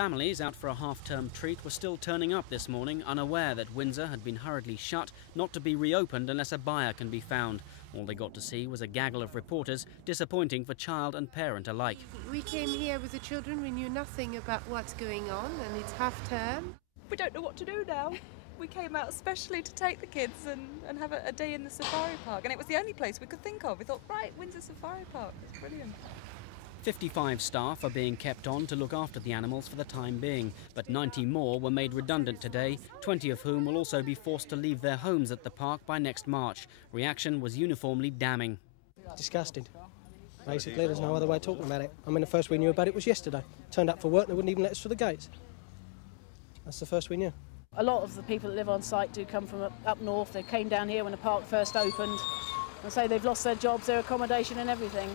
Families out for a half-term treat were still turning up this morning, unaware that Windsor had been hurriedly shut, not to be reopened unless a buyer can be found. All they got to see was a gaggle of reporters, disappointing for child and parent alike. We came here with the children, we knew nothing about what's going on, and it's half-term. We don't know what to do now. We came out especially to take the kids and have a day in the safari park, and it was the only place we could think of. We thought, right, Windsor Safari Park, it's brilliant. 55 staff are being kept on to look after the animals for the time being, but 90 more were made redundant today, 20 of whom will also be forced to leave their homes at the park by next March. Reaction was uniformly damning. Disgusted. Basically, there's no other way of talking about it. I mean, the first we knew about it was yesterday. Turned up for work and they wouldn't even let us through the gates. That's the first we knew. A lot of the people that live on site do come from up north. They came down here when the park first opened, and so they've lost their jobs, their accommodation and everything.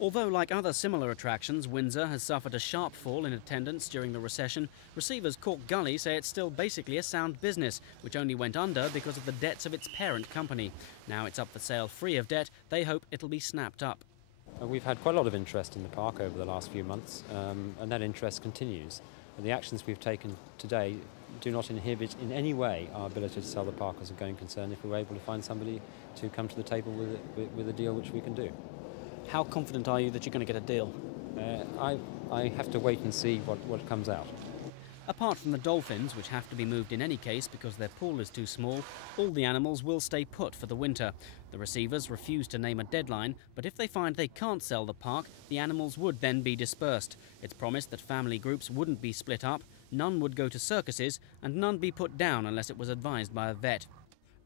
Although, like other similar attractions, Windsor has suffered a sharp fall in attendance during the recession, receivers Cork Gully say it's still basically a sound business, which only went under because of the debts of its parent company. Now it's up for sale free of debt. They hope it'll be snapped up. We've had quite a lot of interest in the park over the last few months, and that interest continues. And the actions we've taken today do not inhibit in any way our ability to sell the park as a going concern if we're able to find somebody to come to the table with a deal which we can do. How confident are you that you're going to get a deal? I have to wait and see what comes out. Apart from the dolphins, which have to be moved in any case because their pool is too small, all the animals will stay put for the winter. The receivers refuse to name a deadline, but if they find they can't sell the park, the animals would then be dispersed. It's promised that family groups wouldn't be split up, none would go to circuses, and none be put down unless it was advised by a vet.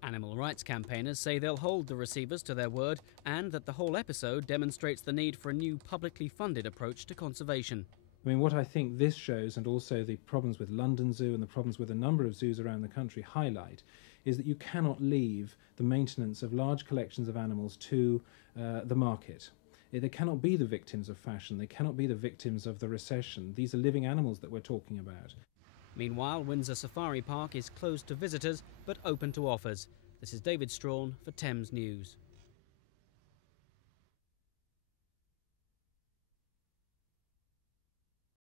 Animal rights campaigners say they'll hold the receivers to their word and that the whole episode demonstrates the need for a new publicly funded approach to conservation. I mean, what I think this shows, and also the problems with London Zoo and the problems with a number of zoos around the country highlight, is that you cannot leave the maintenance of large collections of animals to the market. They cannot be the victims of fashion, they cannot be the victims of the recession. These are living animals that we're talking about. Meanwhile, Windsor Safari Park is closed to visitors but open to offers. This is David Strawn for Thames News.